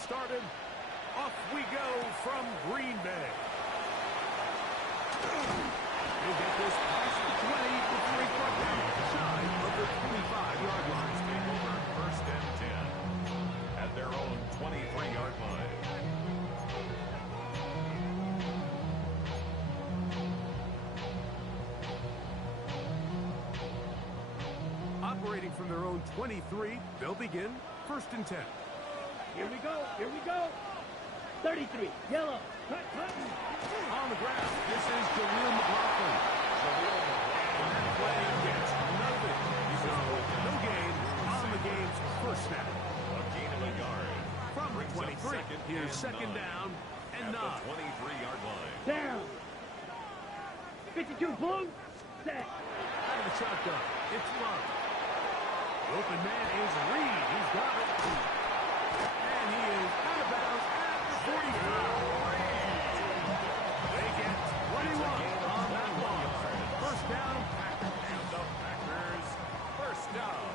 started. Off we go from Green Bay. He'll get this past the 20 before he brought down shy of the 25-yard line. Take over first and 10 at their own 23-yard line. Operating from their own 23, they'll begin first and 10. Here we go. Here we go. 33. Yellow. Cut. On the ground, this is Jaleel McLaughlin. And that play gets nothing. So, no gain on the game's first snap. A gain of a yard. From the 23, here's second down and 9. At the 23-yard line. Down. 52 blue. Set. Out of the shotgun, it's Love. The open man is Reed. He's got it. And he is out of bounds at the 45. They get 21 on that one. First down, Packers. And the Packers, first down.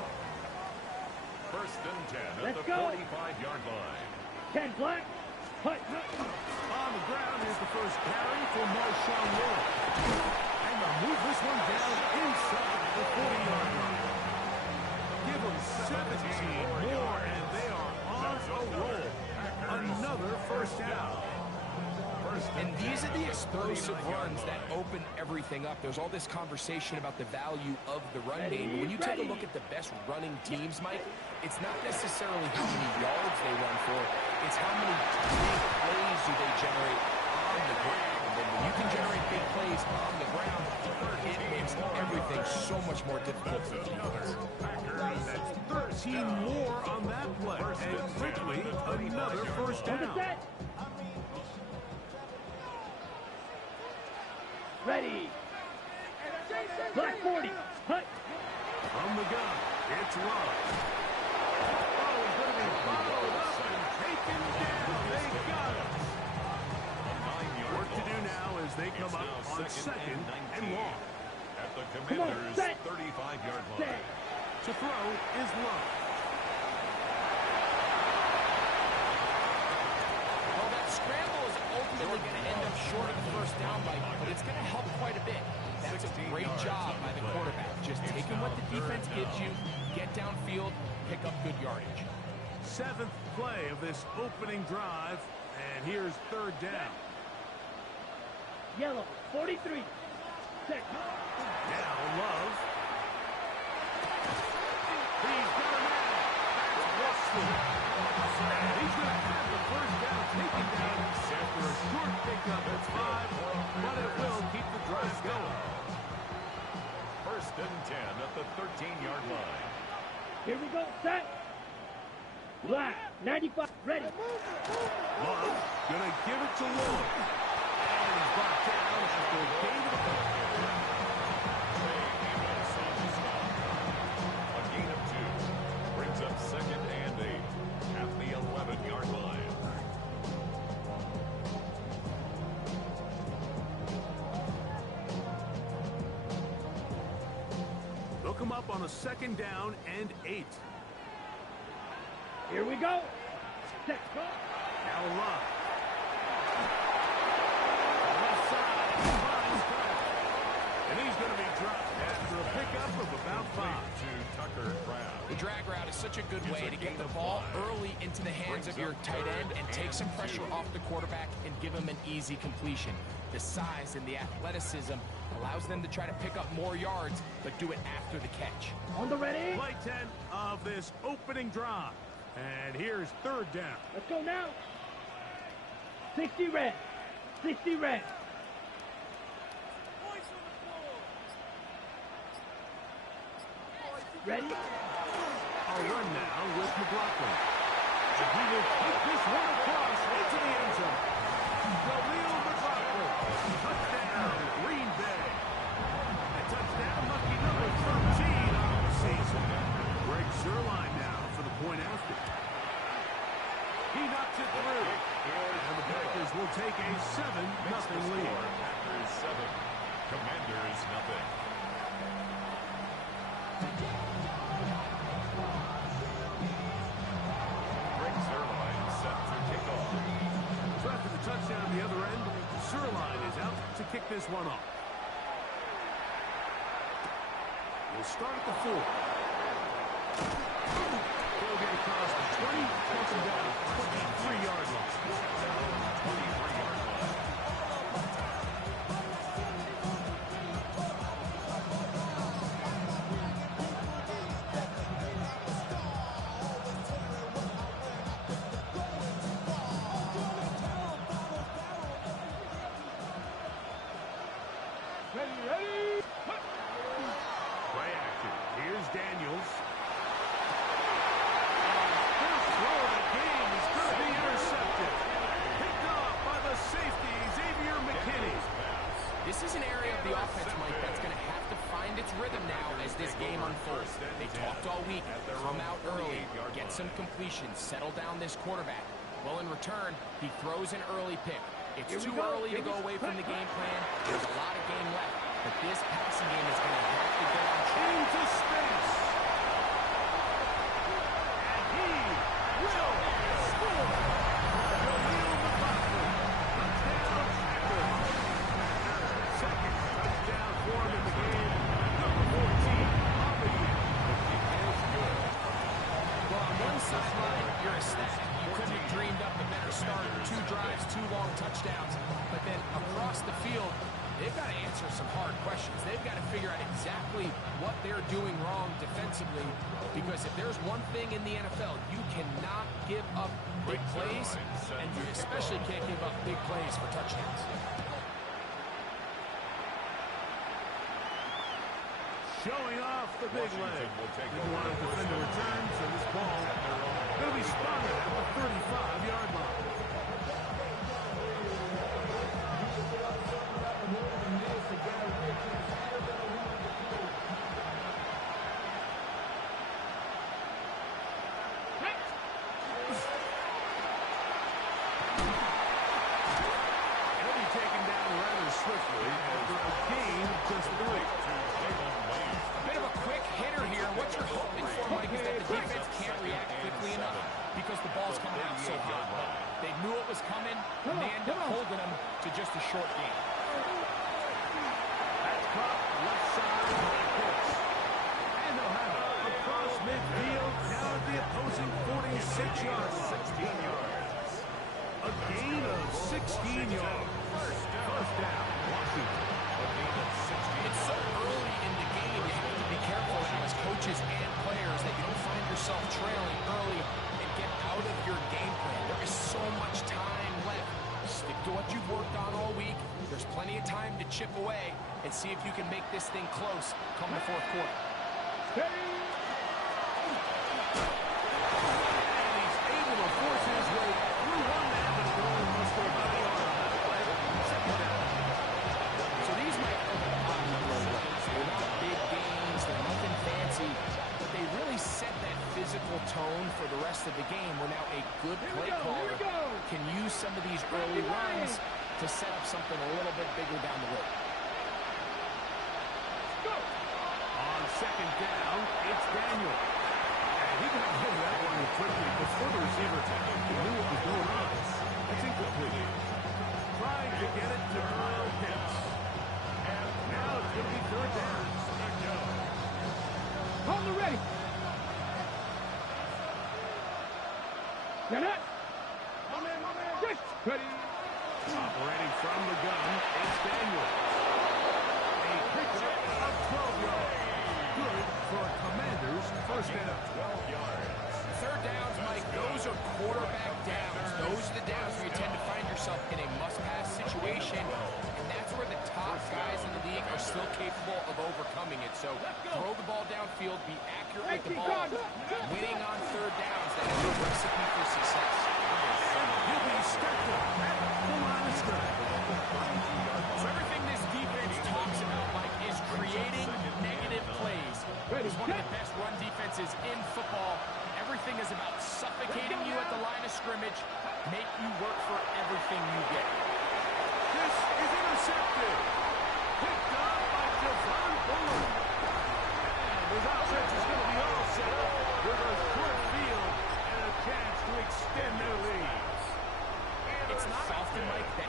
First and 10 at Let's the go. 45-yard line. 10 black. Cut. On the ground is the first carry for Marshawn Lewis. And they'll move this one down inside the 40-yard line. Give them 17 more, and they are on a roll. Another first down. And these are the explosive runs that open everything up. There's all this conversation about the value of the run game. But when you take a look at the best running teams, Mike, it's not necessarily how many yards they run for. It's how many big plays do they generate on the ground. And when you can generate big plays on the ground, it makes everything so much more difficult. That's 13 more on that play. And quickly, another first down. Ready. Black 40. Cut. From the gun, it's Love. Oh, he's going to be followed up and taken down. They got it. Work to do now as they come up on second and long. At the Commanders' 35-yard line. To throw is Love. Well, that scramble is ultimately going to end up short of the first down, Mike, but it's going to help quite a bit. That's a great job by the quarterback. Just taking what the defense gives you, get downfield, pick up good yardage. Seventh play of this opening drive, and here's third down. Yellow. 43. Set. Now Love. He's got a man. That's Wesley. And he's going to have the first down taken down after a short pickup at 5, but it will keep the drive going. First and 10 at the 13-yard line. Here we go. Set. Black. 95. Ready. Love going to give it to Lloyd. And he's brought down after a gain of the ball. A gain of 2 brings up second and 8 at the 11-yard line. They'll come up on a second down and 8. Here we go. Set. Go. Now Love. Left side, finds Kraft. And he's going to be dropped after a pickup of about 5. To Tucker Kraft. The drag route is such a good way to get the ball early into the hands of your tight end and take some pressure off the quarterback and give him an easy completion. The size and the athleticism allows them to try to pick up more yards, but do it after the catch. On the ready. Play 10 of this opening drive. And here's third down. Let's go now. 60 red. 60 red. Ready? A run now with McLaughlin. And he will take this one across into the end zone. Jaleel McLaughlin. Touchdown, Green Bay. A touchdown, lucky number 13 on the season. Greg Zuerlein now for the point after. He knocks it through. And the Packers will take a 7-0 lead. Packers 7, Commanders nothing. Greg Zuerlein set to on the other end. Zerline is out to kick this one off. We'll start at the 4. They'll get across the 20, puts him down 23-yard line. 23-yard line. Ready? Play action. Here's Daniels. First throw of the game is going to be intercepted. Picked off by the safety, Xavier McKinney. This is an area of the offense, Mike, that's going to have to find its rhythm now as this game unfolds. They talked all week, come out early, get some completions, settle down this quarterback. Well, in return, he throws an early pick. It's too early to go away from the game plan. There's a lot of game left, but this passing game is going to have to get on track. Into space. And he will score. Khalil McLaughlin. Touchdown, Packers. Second touchdown for him in the game. Number 14 on the year. Is good. Well, on one sideline, you're ecstatic. You couldn't have dreamed up a better start. 2 drives, 2 long touchdowns. But then across the field, they've got to answer some hard questions. They've got to figure out exactly what they're doing wrong defensively. Because if there's one thing in the NFL, you cannot give up big plays, and you especially can't give up big plays for touchdowns. Showing off the big leg. Didn't want to defend the return, so this ball going to be spotted at the 35-yard line. He'll be taken down rather swiftly after a gain of just 3. Bit of a quick hitter here. What you're hoping for, Mike, is that the defense can't react quickly enough because the ball's coming out so hot. They knew it was coming, and they end up holding them to just a short game. That's caught left side by Pitts. And they'll have it across midfield down at the opposing 46-yard line. 16 yards. A gain of 16 yards. First down, Washington. A gain of 16. It's so early in the game, you have to be careful now as coaches and players that you don't find yourself trailing early and get out of your game plan. There is so much time left. Stick to what you've worked on all week. There's plenty of time to chip away and see if you can make this thing close come the fourth quarter. And he's able to force his way through one man, but it only must go about a yard on that play. Second down. So these might go the bottom of the runs. They're not big gains, they're nothing fancy, but they really set that physical tone for the rest of the game where now a good play caller can use some of these early runs to set up something a little bit bigger down the road. On second down, it's Daniel. And he got rid of that one quickly before the receiver knew what was going on. That's incomplete. Trying to get it to Kyle Pitts. And now it's going to be third down. Hold the ready. Get it. My man. Ready. Operating from the gun, it's Daniel. A pickup of 12 yards. Good for a Commander's first down. 12 yards. Third downs, Mike, those are quarterback downs. Those are the downs where you tend to find yourself in a must-pass situation, and that's where the top guys in the league are still capable of overcoming it. So throw the ball downfield, be accurate with the ball. Winning on third downs, that is a recipe for success. He'll be stepped up at the line of scrimmage. So everything this defense talks about, Mike, is creating negative plays. It's one of the best run defenses in football. Everything is about suffocating you at the line of scrimmage, make you work for everything you get. This is intercepted. Picked up by Javon Bullard. And his offense is going to be all set up with a short field and a chance to extend their lead. It's not often, Mike, that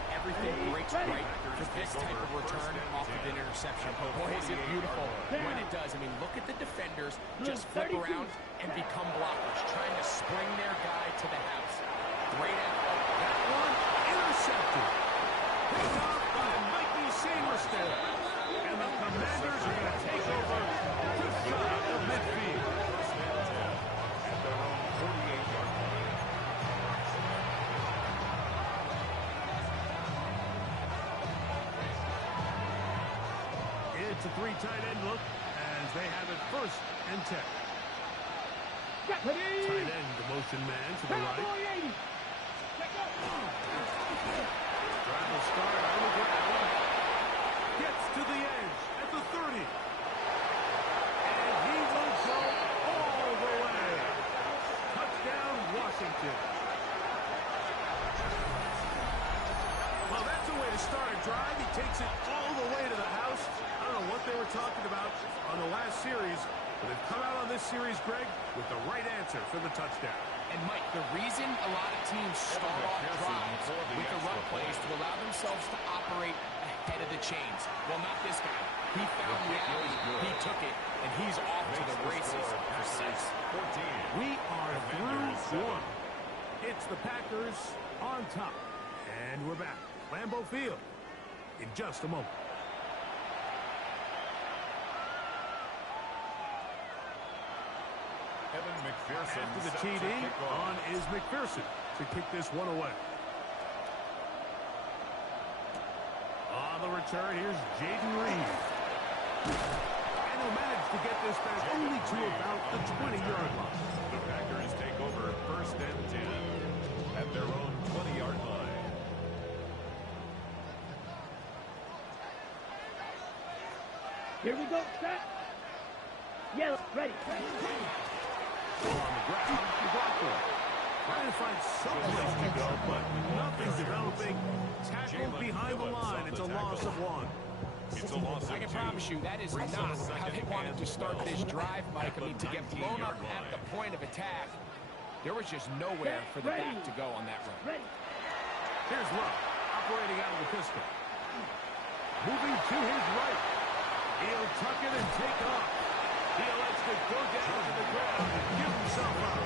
it's great for this type of return off of an interception. But boy, is it beautiful when it does. I mean, look at the defenders just flip around and become blockers, trying to spring their guy to the house. Great effort. That one intercepted. Picked off by Mikey Sainristil. And the Commanders are going to take over just shy of midfield. At their own 48-yard line. It's a three tight end look as they have it 1st and 10. Tight end, the motion man to the right. Drive will start on the ground. Gets to the edge at the 30. And he will go all the way. Touchdown, Washington. Well, that's a way to start a drive. He takes it all the way to the house. I don't know what they were talking about on the last series, but they've come out on this series, Greg, with the right answer for the touchdown. And, Mike, the reason a lot of teams start off drives with the run plays to allow themselves to operate ahead of the chains. Well, not this guy. He found the alley, he took it, and he's off to the races for 6. We are through one. It's the Packers on top. And we're back. Lambeau Field in just a moment. Evan McPherson. After the TD, on is McPherson to kick this one away. On the return, here's Jaden Reed. And he'll manage to get this back only to about the 20-yard line. The Packers take over 1st and 10 at their own 20-yard line. Here we go, set. Yellow, ready. On the ground, McLaughlin trying to find some place to go, but nothing's developing. Tackled behind the line. It's a loss of 1. It's a loss of 2. I can promise you that is not how they wanted to start this drive, Mike. I mean, to get blown up at the point of attack, there was just nowhere for the back to go on that run. Ready. Here's Love, operating out of the pistol. Moving to his right. He'll tuck it and take off. He elects to go down to the ground and give himself up.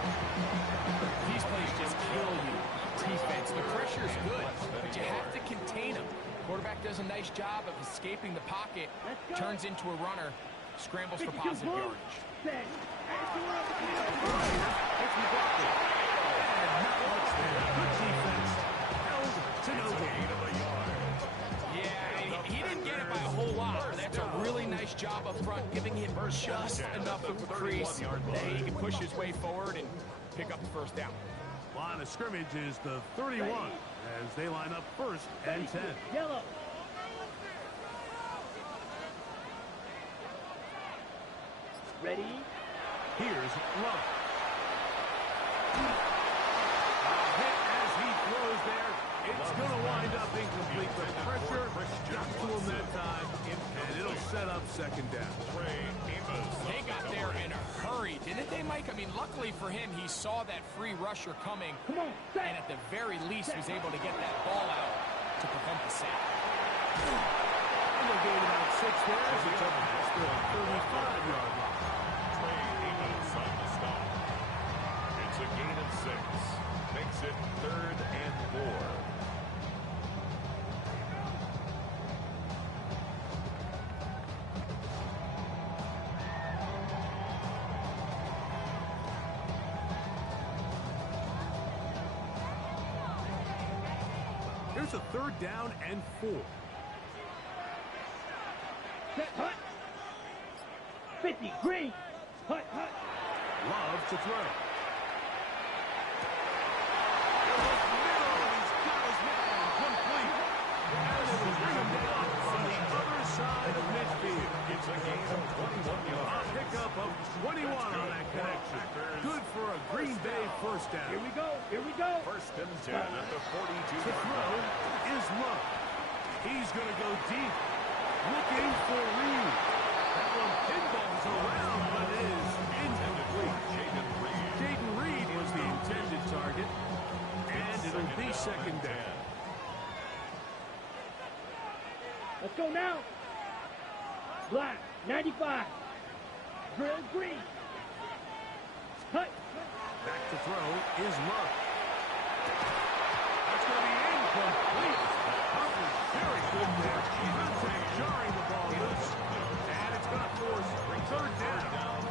These plays just kill you. Defense, the pressure's good, but you have to contain them. Quarterback does a nice job of escaping the pocket, turns into a runner, scrambles for positive yardage. Set. It's McLaughlin. And not much there. Good defense. Held to no gain of a yard. Yeah, he didn't get it by a whole lot. That's a really nice job up front, giving him just enough of a crease that he can push his way forward and pick up the 1st down. Line of scrimmage is the 31 as they line up 1st and 10. Yellow. Ready. Here's Love. A hit as he throws there. It's going to wind up incomplete. The pressure got to him that time, and it'll set up 2nd down. They got there in a hurry, didn't they, Mike? I mean, luckily for him, he saw that free rusher coming, Come on, set. and at the very least was able to get that ball out to prevent the sack. And they gain about 6 there as it's up to the 35-yard line. On the stop. It's a gain of 6. Makes it 3rd and 4. Here's a 3rd down and 4. Set. Hut. 50. Green. Hut. Hut. Love to throw. It was middle. He's got his man complete. And it will bring him down on the other side of midfield. It's a gain of 21 yards. A pickup of 21 on that connection. Good for a Green Bay 1st down. Here we go. Here we go. 1st and 10 at the 42-yard To throw line. is Love. He's going to go deep. Looking for Reed. That one pinballs around, but is incomplete. Jaden Reed was the intended target, and it'll be 2nd down. Let's go now. Black, 95. Drill green. Cut. Back to throw is Love. That's going to be incomplete. Humphrey, very good there. Contact jarring the ball loose. And it's going to force third down.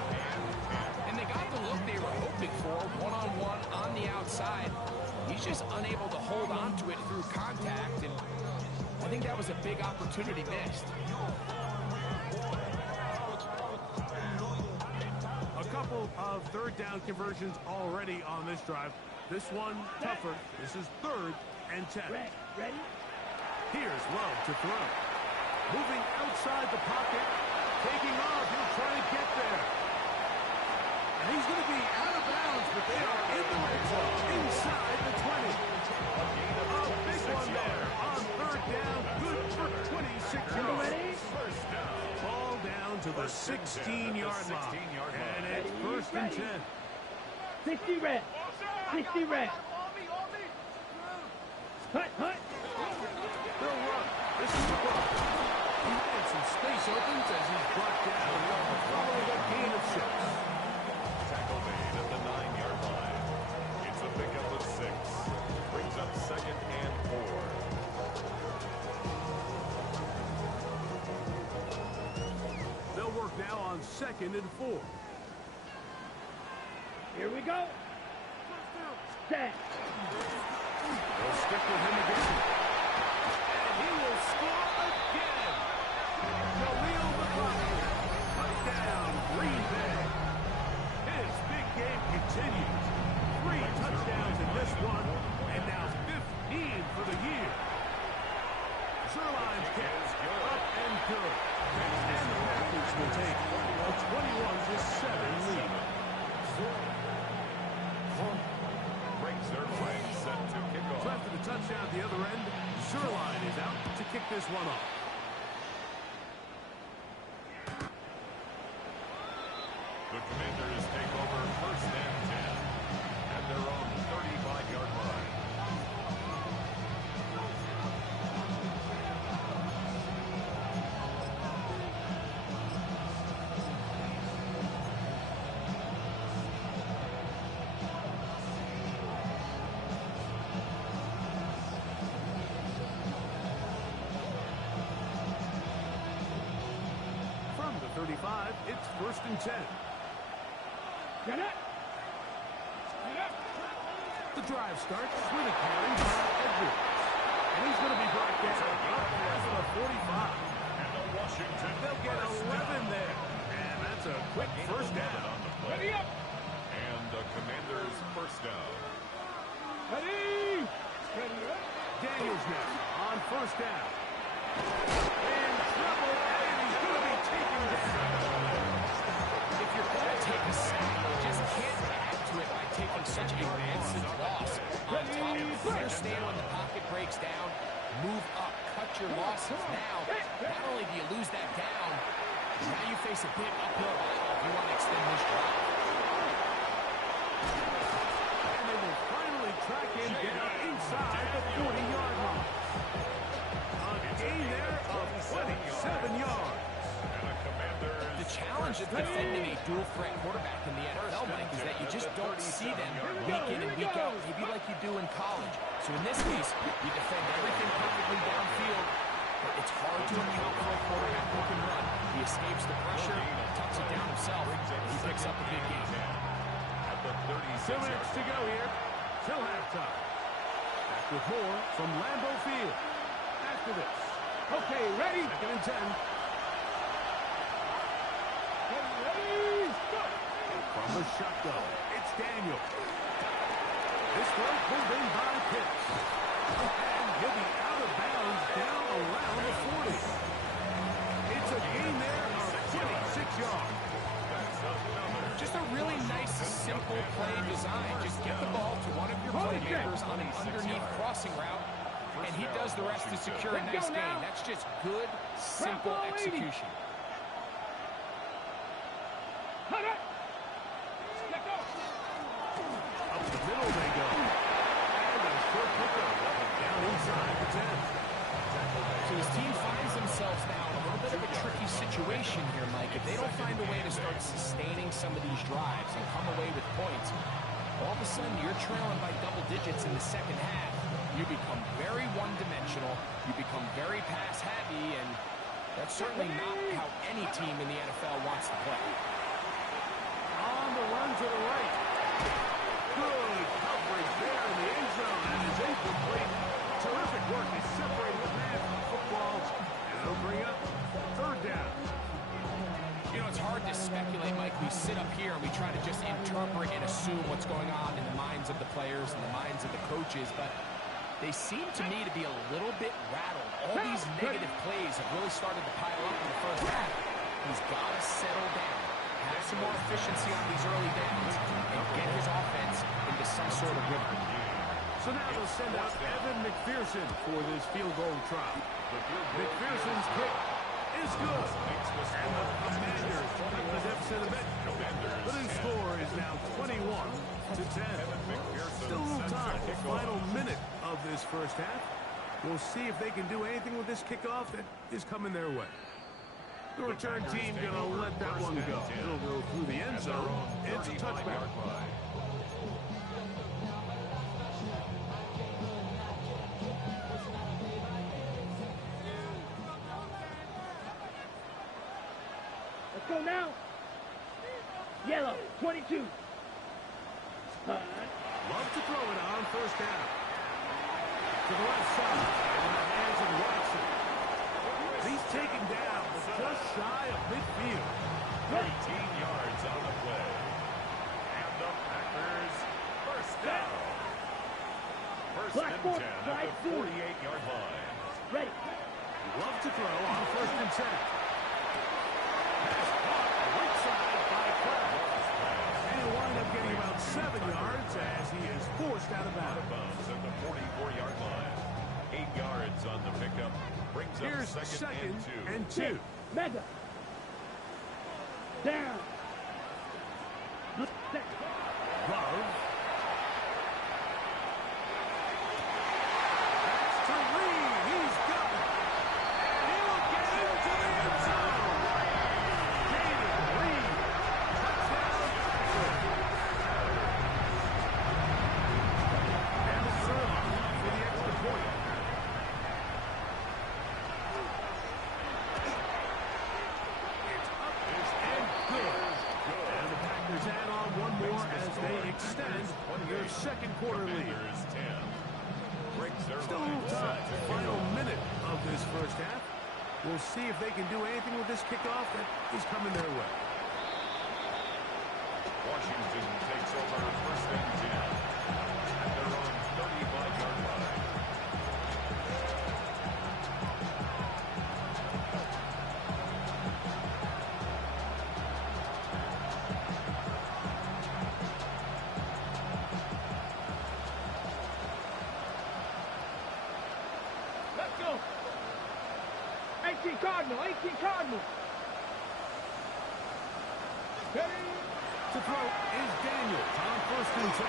And they got the look they were hoping for, one-on-one on the outside. He's just unable to hold on to it through contact, and I think that was a big opportunity missed. A couple of third down conversions already on this drive. This one tougher. This is 3rd and 10. Ready? Here's Love to throw. Moving outside the pocket. Taking off. He'll try to get there. And he's going to be out of bounds, but they are in the red zone. Inside the 20. A big one there on 3rd down. Good for 26 yards. Ball down to the 16-yard line. And it's 1st and 10. 60 red. 60 red. Cut. They'll run. This is the ball. He had some space opens as he's brought down. Following a gain of 6. Tackle made at the 9-yard line. It's a pickup of 6. Brings up 2nd and 4. They'll work now on 2nd and 4. Here we go. Set. They'll stick with him again. And he will score again. Khalil McLaughlin. Touchdown, Green Bay. His big game continues. 3 touchdowns in this one, and now 15 for the year. Zerline's catch up and good. And the Packers will take a 21-7 lead. Breaks their flag set to kick off. After the touchdown at the other end, Zerline is out to kick this one off. The Commanders take over 1st and 10 at their own 35-yard line. From the 35, it's 1st and 10. Get it. The drive starts with a carry by Edwards. And he's going to be brought down up past the 45. And the Washington They'll get 11 there. And that's a quick first down. on the play. Ready up. And the Commanders' first down. Ready. Daniels now on 1st down. And trouble, and he's going to be taken down. If you're going to take a sack, you just can't add to it by taking such a massive loss. On top, understand when the pocket breaks down, move up, cut your losses. Now, not only do you lose that down, now you face a big uphill battle if you want to extend this drive. And they will finally track him down inside the 40-yard line. A gain there of 27 yards. And the Commanders. The challenge of defending a dual-threat quarterback in the NFL, Mike, is that you just don't see them week in and week out, maybe like you do in college. So in this case, you defend everything perfectly downfield, but it's hard to account for a quarterback who can run. He escapes the pressure, tucks it down himself, and he picks up a big game. At the 2 36-yard minutes to go here till halftime. Back with more from Lambeau Field. After this. Okay, ready? 2nd and 10. Ready. Go. From the shotgun, it's Daniel. This throw pulled in by Pitts. And he'll be out of bounds down around the 40. It's a gain there of 26 yards. Just a really nice, simple play design. Just get the ball to one of your playmakers on an underneath crossing route, and he does the rest to secure a nice gain. That's just good, simple execution. Cut it. Let go. Up the middle they go. And a short pickup down inside the 10. So his team finds themselves situation here, Mike. If they don't find a way to start sustaining some of these drives and come away with points, all of a sudden you're trailing by double digits in the second half. You become very one-dimensional. You become very pass-heavy, and that's certainly not how any team in the NFL wants to play. On the run to the right. Good coverage there in the end zone, and is incomplete. Terrific work. He separated the man from the footballs, and it'll bring up third down. You know, it's hard to speculate, Mike. We sit up here and we try to just interpret and assume what's going on in the minds of the players and the minds of the coaches, but they seem to me to be a little bit rattled. All these negative plays have really started to pile up in the first half. He's got to settle down, have some more efficiency on these early downs, and get his offense into some sort of rhythm. So now they'll send out Evan McPherson for this field goal try. McPherson's kick is good. And the Commanders cut the deficit a bit. The new score is now 21-10. Still a little time. The final minute of this first half. We'll see if they can do anything with this kickoff that is coming their way. The return team gonna let that one go. It'll go through the end zone. It's a touchback. Let's go now. Yellow, 22. Love to throw it on first down. To the left side, in the hands of Watson. He's taken down, but just shy of midfield. 18 yards on the play. And the Packers first down. First and 10 at the 48-yard line. Ready. Love to throw on first and 10. Pass caught right side by Kraft. And he'll wind up getting about 7 yards as he is forced out of bounds. At the 44-yard line. 8 yards on the pickup. Brings Here's up second and two. Mega. Down. Love. That's to Reed. He's got it. And he'll get into the end zone. Jaden Reed. Touchdown. And the serve for the extra point. It's up and good. And the Packers add on one more as they extend their second quarter lead. Still a little time. Final minute of this first half. We'll see if they can do anything with this kickoff that is coming their way. Washington takes over first and 10. At their own 35-yard line. Let's go. 18 Cardinal, 18 Cardinal. Ready. To throw is Daniels on first and 10.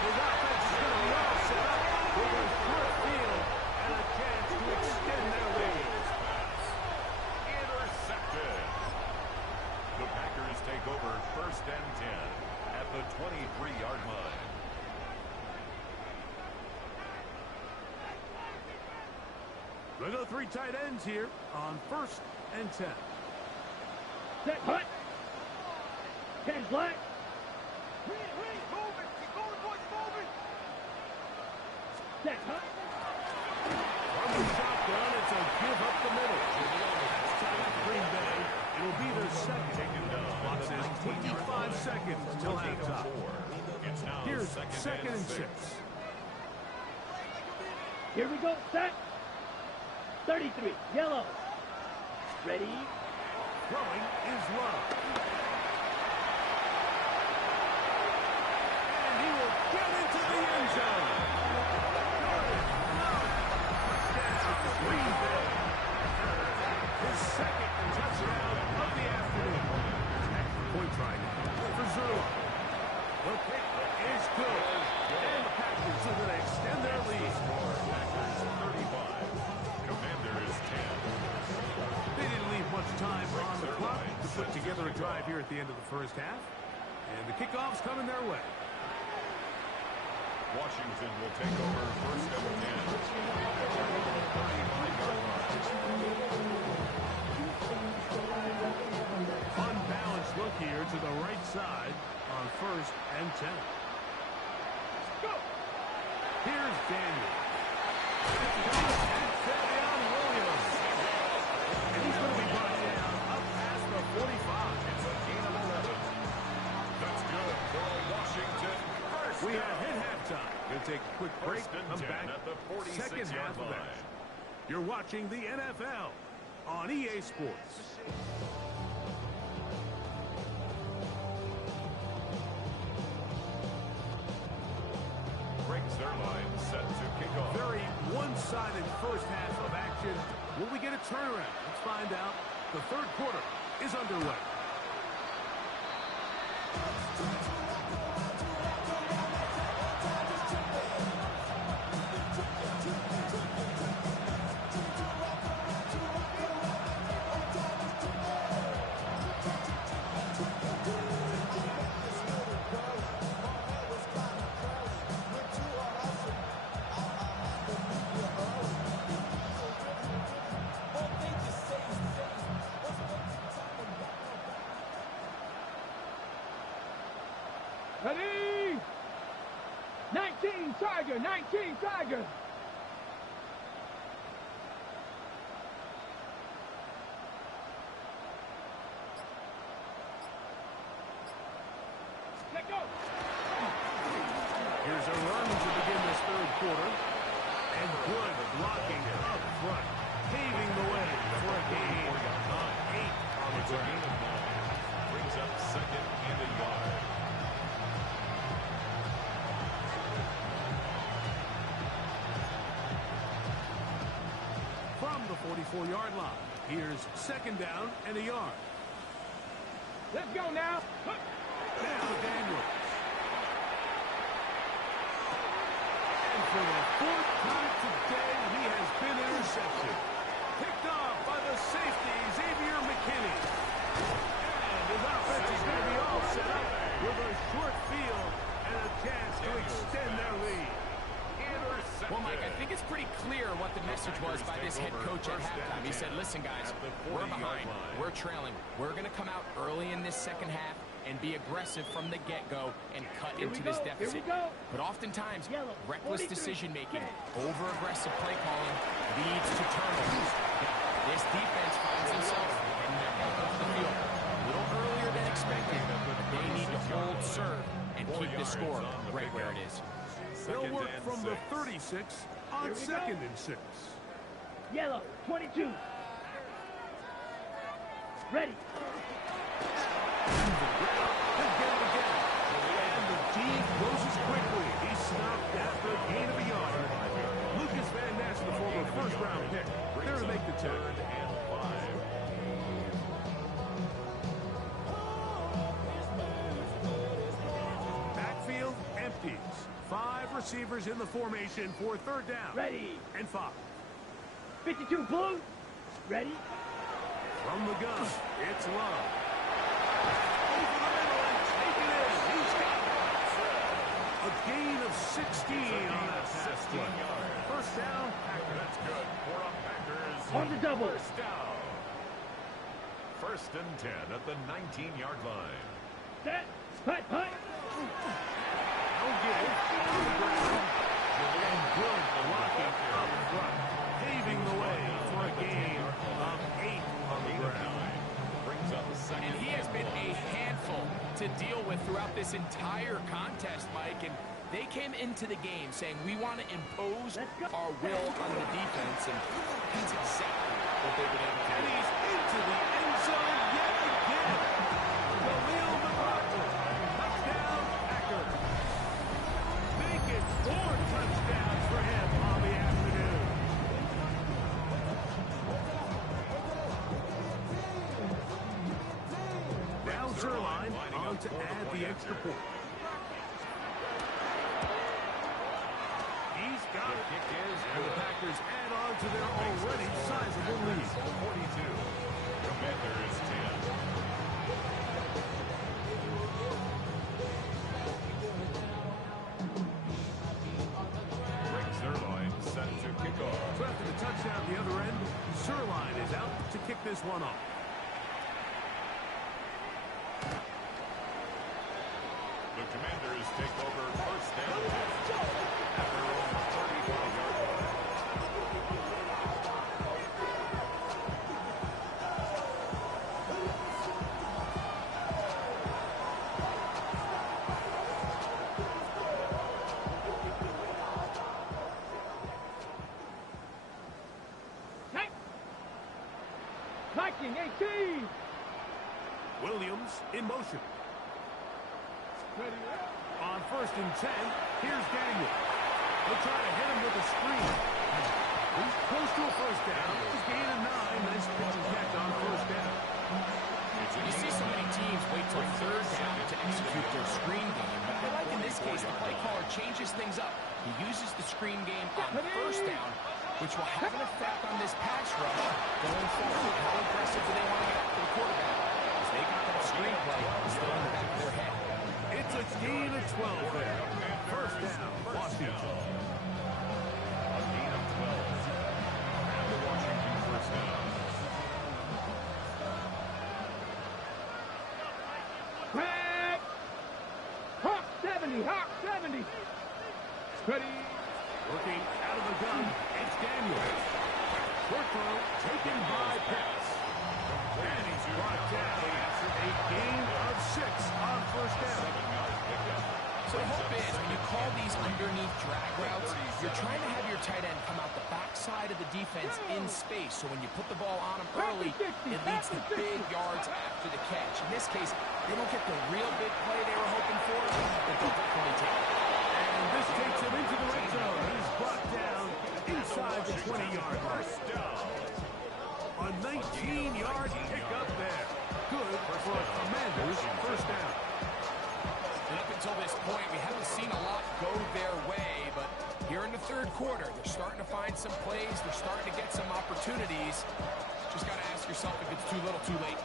His offense is going to be all set up with a short field and a chance to extend their lead. Intercepted. The Packers take over first and 10 at the 23-yard line. They go three tight ends here on first and 10. Set hut. 10 black. Set hut. From the shotgun, it's a give up the middle. That's tied up Green Bay. It'll be their second. Clock says 25 seconds till halftime. It's now Here's second and 6. Here we go. Set. 33. Yellow. Ready. Throwing is Love. And he will get into the end zone. Green Bay. His second touchdown of the afternoon. Point try now for Zerla. The pick is good. And the Packers are going to extend their lead. into the first half. And the kickoff's coming their way. Washington will take over first and 10. Unbalanced look here to the right side on first and 10. Go! Here's Daniel. And Fabian Williams. And he's going to be brought down up past the 45. It's a gain of 11. That's good for Washington. We have hit halftime. We'll take a quick break. Come back at the second half of action. You're watching the NFL on EA Sports. Breaks their line set to kick off. Very one-sided first half of action. Will we get a turnaround? Let's find out. The third quarter is underway. Ready? 19 Tiger, 19 Tiger. Let go. Here's a run to begin this third quarter. And good blocking up front, paving the way for a gain of 8 on the ground. Brings up second and a yard. From the 44-yard line, here's second down and a yard. Let's go now. Now Daniels. And for the fourth time today, he has been intercepted. Picked off by the safety, Xavier McKinney. And his offense is going to be all set up with a short field and a chance to extend their lead. Well, Mike, I think it's pretty clear what the message was by this head coach at halftime. He said, listen, guys, we're behind. We're trailing. We're going to come out early in this second half and be aggressive from the get-go and cut into this deficit. But oftentimes, reckless decision-making, over-aggressive play calling leads to turnovers. Now, this defense finds themselves heading their back off the field a little earlier than expected, but they need to hold serve and keep the score right where it is. They'll work from the 36 on second and 6. Yellow, 22. Ready. And the team closes quickly. He stopped after a gain of a yard. Lucas Van Ness, the former first-round pick, there to make the 10. And 5. Backfield empties. 5 receivers in the formation for third down. Ready. And 5. 52 blue. Ready. From the gun, it's Love. Over the middle and taken in. He's got it. A gain of 16 on that pass play. First down, Packers. That's good for a Packers. On the double. First down. First and 10 at the 19-yard line. Set. Punt, punt. No give. On the ground. And good blocking up front. Paving the way for a gain of 8 on the ground. Brings up the second. And he has been a handful to deal with throughout this entire contest, Mike. And they came into the game saying, we want to impose our will on the defense. And that's exactly what they've been able to And do. he's into the end zone yet again. Khalil McLaughlin. Touchdown, Packers. Make it 4 touchdowns for him on the afternoon. Now Zerline on to add the extra point. He's got it. And the Packers add on to their already sizable lead. 42. Commanders 10. Rick Zerline set to kick off. So after the touchdown at the other end, Zerline is out to kick this one off. The Commanders take over first down at their own 35-yard line. Viking 18. Williams in motion. On 1st and 10, here's Daniel. They'll try to hit him with a screen. He's close to a first down. He's gaining 9. Nice pitch and catch on 1st down. You see so many teams wait till 3rd down to execute their screen game, but I like in this case the play caller changes things up. He uses the screen game on 1st down, which will have an effect on this pass rush going forward. How aggressive do they want to get after the quarterback? Because they got that screen play still in the back of their head. It's a gain of 12 there. 1st down, Washington. A gain of 12. And the Washington first down. Craig. Hawk 70. Hawk 70. Ready. Working out of the gun, it's Daniel. Short throw, taken by Pitts. And he's brought down after a gain of 6 on 1st down. So the hope is when you call these underneath drag routes, you're trying to have your tight end come out the backside of the defense in space. So when you put the ball on him early, it leads to big yards after the catch. In this case, they don't get the real big play they were hoping for, but they'll definitely take it. And this takes him into the red zone. He's brought down inside the 20-yard line. A 19-yard pickup there. Good for a Commanders first down. And up until this point, we haven't seen a lot go their way, but here in the 3rd quarter, they're starting to find some plays. They're starting to get some opportunities. Just got to ask yourself if it's too little, too late.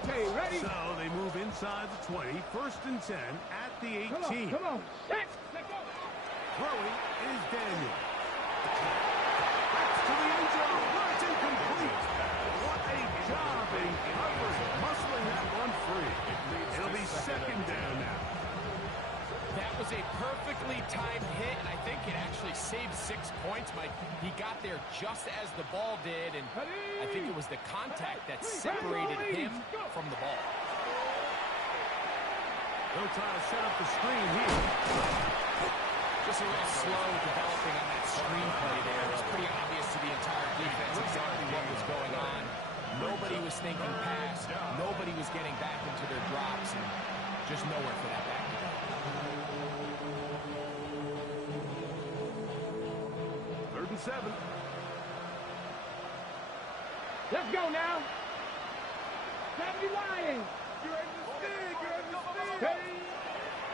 Okay, ready? So they move inside the 20, 1st and 10 at the 18. Come on. Set. Let go. Throwing is Daniel. That's to the end zone. No, it's incomplete. What a job in coverage, muscling that one free. It'll be 2nd down now. That was a perfectly timed hit, and I think it actually saved 6 points, Mike. He got there just as the ball did, and I think it was the contact that separated him from the ball. They'll try to set up the screen here. Just a little slow developing on that screen play there. It was pretty obvious to the entire defense exactly what was going on. Nobody was thinking pass. Nobody was getting back into their drops, and just nowhere for that back. 3rd and 7. Let's go now. 70 Lions. You're in the stick. Ready?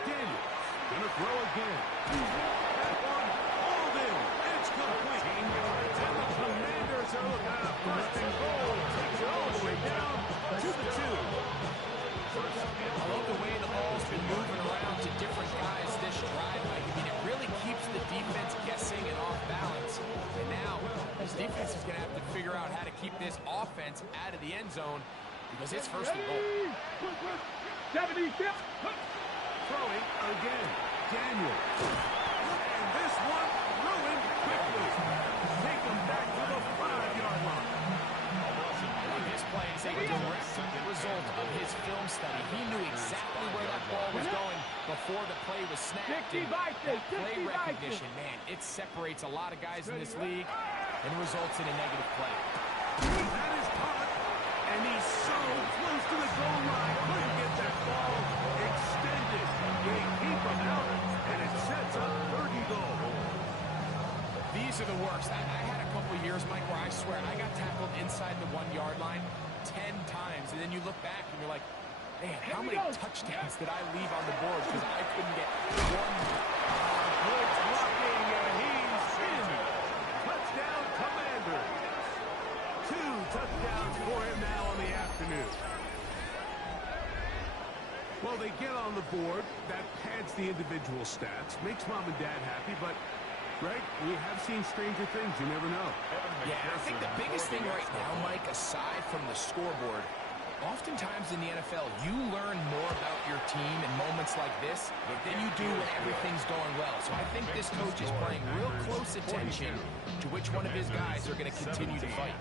Daniel gonna throw again. That one hauled in. It's complete. And the Commanders are looking at a 1st and goal. Takes it all the way down to the 2. I love the way the ball's been moving around to different guys this drive. I mean, it really keeps the defense guessing and off balance. And now, this defense is going to have to figure out how to keep this offense out of the end zone because it's 1st and goal. 70. Throwing again. Daniel. And this one ruined quickly. Take him back to the 5-yard line. This play is a direct result of his film study. He knew exactly where that ball was going before the play was snapped. And that play recognition, man, it separates a lot of guys in this league and results in a negative play. That is caught, and he's so close to the goal line. Couldn't get that ball extended. They keep him out, and it sets up 3rd and goal. These are the worst. I had a couple years, Mike, where I swear I got tackled inside the 1-yard line 10 times, and then you look back and you're like, man, how many touchdowns did I leave on the board because I couldn't get one? Good blocking, and he's in. Touchdown, touchdowns for him now on the afternoon. Well, they get on the board. That pads the individual stats, makes mom and dad happy, but, Greg, we have seen stranger things. You never know. Yeah, I think the biggest thing right now, Mike, aside from the scoreboard, oftentimes in the NFL, you learn more about your team in moments like this than you do when everything's going well. So I think this coach is paying real close attention to which one of his guys are going to continue to fight.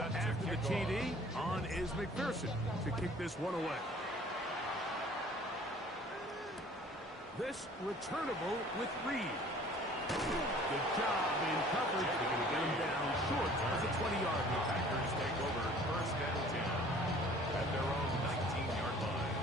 After the TD, on is McPherson to kick this one away. This returnable with Reed. Good job in coverage. They're going to get him down short of the 20-yard line. Packers take over first and 10 at their own 19-yard line.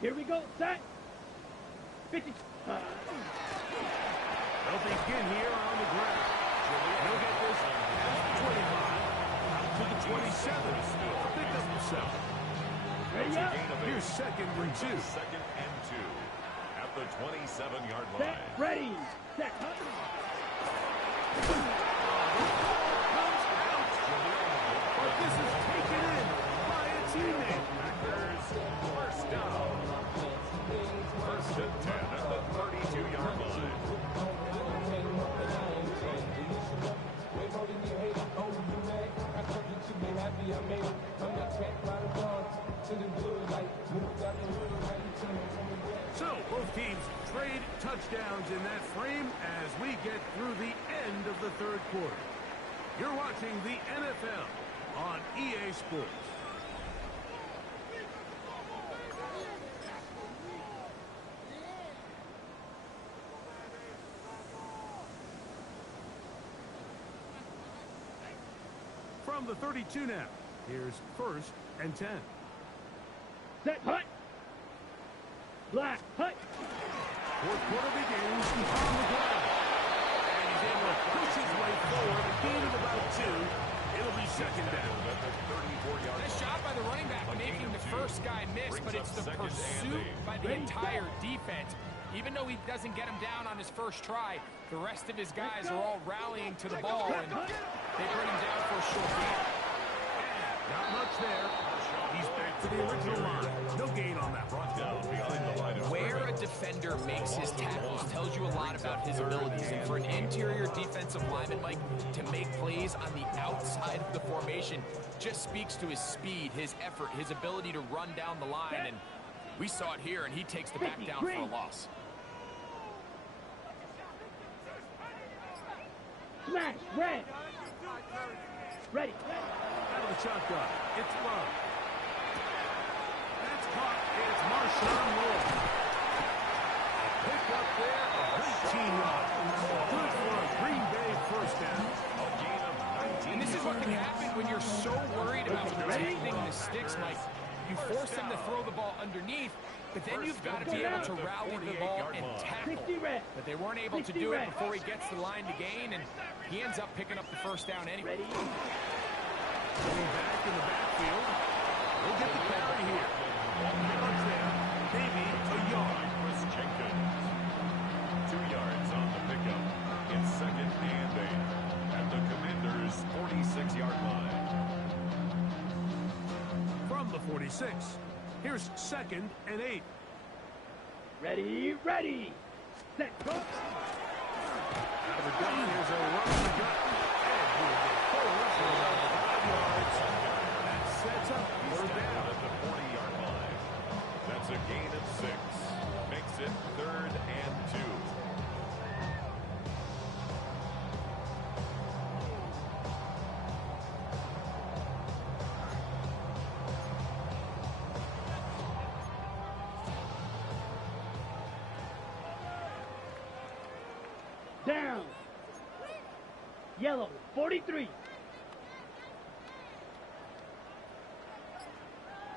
Here we go, set. 50. They'll begin here on the ground. He'll get this past the 25, out to the 27. A pickup of 7. Ready up. Here's second and 2. Second and 2 at the 27-yard line. Set, ready, set. But this is taken in by a teammate. Packers first down. First and 10 at the 32-yard line. So, both teams trade touchdowns in that frame as we get through the end of the third quarter. You're watching the NFL on EA Sports. From the 32 now, here's first and 10. Set, hut. Black, hut. Fourth quarter begins on the ground. And he's able to push his way forward. A gain of about 2. It'll be second down. At the 34-yard Nice job by the running back making the first guy miss, but it's the pursuit by the entire defense. Even though he doesn't get him down on his first try, the rest of his guys are all rallying to the ball, and they bring him down for a short gain. Not much there. He's back to the original line. No gain on that run. down behind the line of Where scrimmage. a defender makes his tackles tells you a lot about his abilities. And for an interior defensive lineman, Mike, to make plays on the outside of the formation just speaks to his speed, his effort, his ability to run down the line. And we saw it here, and he takes the back down for a loss. Smash, red. Ready. Out of the shotgun. It's Love. That's caught. It's Marshawn Lord. Pick up there. 19 yards. Good for a Green Bay first down. A gain of 19. And this is what can happen when you're so worried about protecting the sticks, Mike. You force them to throw the ball underneath, but then you've got to be able to rally the ball and tackle. 60 red. But they weren't able to do it before he gets the line to gain, and he ends up picking up the first down anyway. Ready. Getting back in the backfield. We'll get the carry here. Touchdown. Maybe a yard. Chris Jenkins. 2 yards on the pickup. It's second and 8 at the Commanders' 46-yard line. From the 46. Here's second and 8. Ready, ready. Set, go. Out of the gun, here's a run in the gut. And he will get forward for about 5 yards. That sets up third down. At the 40-yard line. That's a gain of 6. Makes it third and 2. Down. Yellow, 43.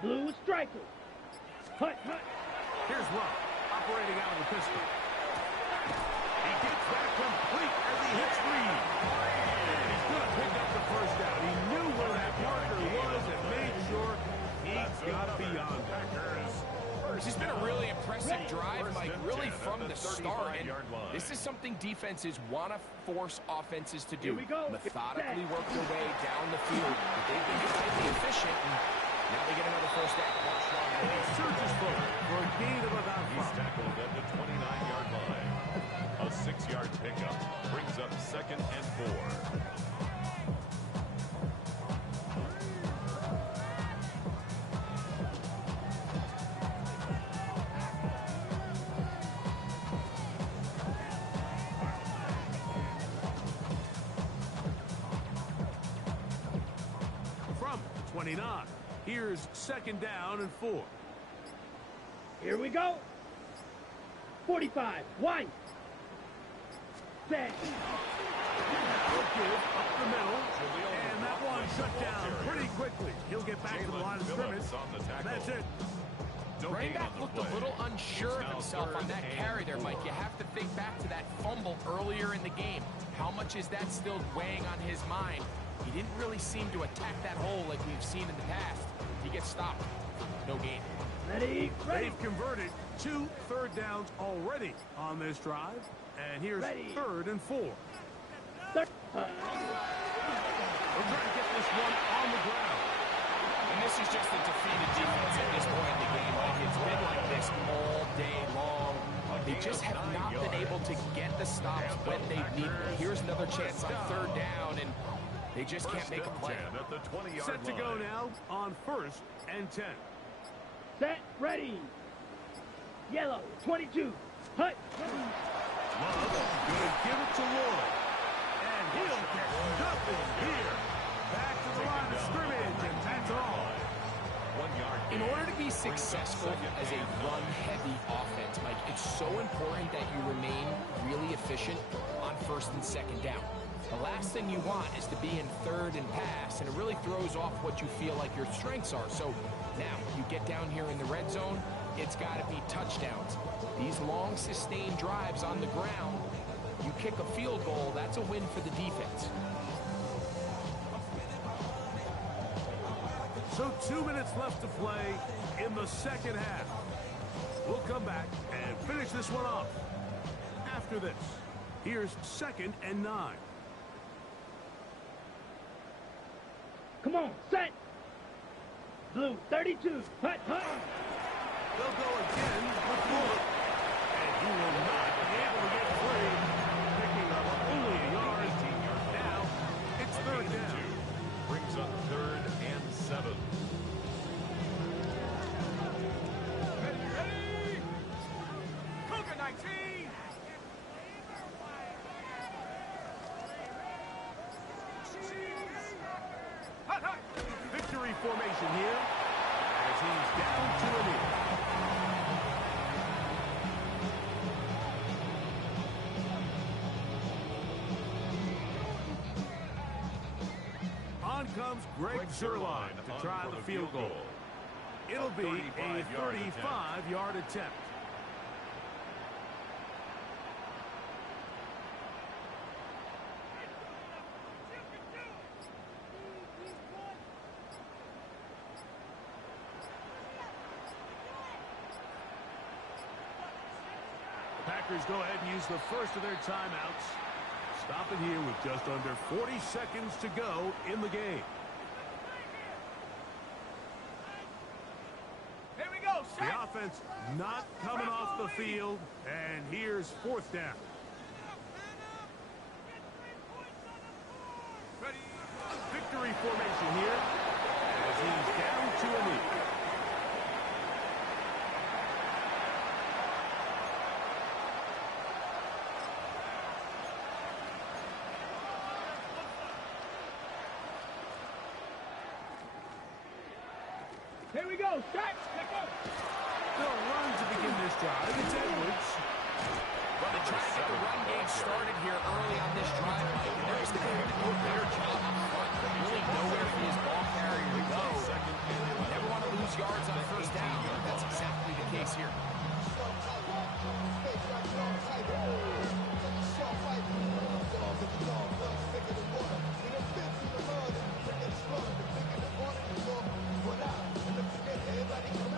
Blue striker. Hut, hut. Here's Love, operating out of the pistol. He gets that complete as he hits Reed. He's going to pick up the first down. He knew where that marker was and made sure he got beyond it. This has been a really impressive drive, Mike, really from the start. And this is something defenses want to force offenses to do. Methodically work their way down the field. But they've been highly efficient, and now they get another first down. He surges forward for a gain of about 5. He's tackled at the 29-yard line. A 6-yard pickup brings up 2nd and 4. From 29. Here's 2nd down and 4. Here we go. 45. One. Set. Will give up the middle. And that one shut down pretty quickly. He'll get back to the line of scrimmage. That's it. Running back looked a little unsure of himself on that carry there, Mike. You have to think back to that fumble earlier in the game. How much is that still weighing on his mind? He didn't really seem to attack that hole like we've seen in the past. He gets stopped. No gain. Ready, ready. They've converted 2 third downs already on this drive. And here's 3rd and 4. Third. We're trying to get this one on the ground. And this is just a defeated defense at this point in the game. Like, it's been like this all day long. They just have not been able to get the stops when they need them. Here's another chance on 3rd down, and they just can't make a play. Set to go now on 1st and 10. Set, ready. Yellow, 22. Hut. Love going to give it to Lloyd. And he'll get nothing here. Back to the line of scrimmage, and that's all. 1 yard. In order to be successful as a run-heavy offense, Mike, it's so important that you remain really efficient on 1st and 2nd down. The last thing you want is to be in 3rd and pass, and it really throws off what you feel like your strengths are. So now you get down here in the red zone, it's got to be touchdowns. These long, sustained drives on the ground, you kick a field goal, that's a win for the defense. So 2 minutes left to play in the 2nd half. We'll come back and finish this one off. After this, here's 2nd and 9. Come on, set. Blue, 32. Hut, hut. They'll go again with Bullock. And he will not be able to get free. Picking up only a yard. Now, it's 3rd down. Brings up 3rd and 7. Ready? Cougar 19. Victory formation here as he's down to a knee. On comes Greg Zuerlein to try the field goal. It'll be a 35-yard attempt. The Packers go ahead and use the first of their timeouts. Stop it here with just under 40 seconds to go in the game. Here we go, The offense not coming off the field, and here's 4th down. Victory formation here as he's down to a knee. Here we go, set. They'll run to begin this drive. It's Edwards. They're trying to get the run game started here early on this drive, Mike, and they're just going to have to do a better job up front. Really nowhere for his ball carrier to go. Never want to lose yards on first down. That's exactly the case here.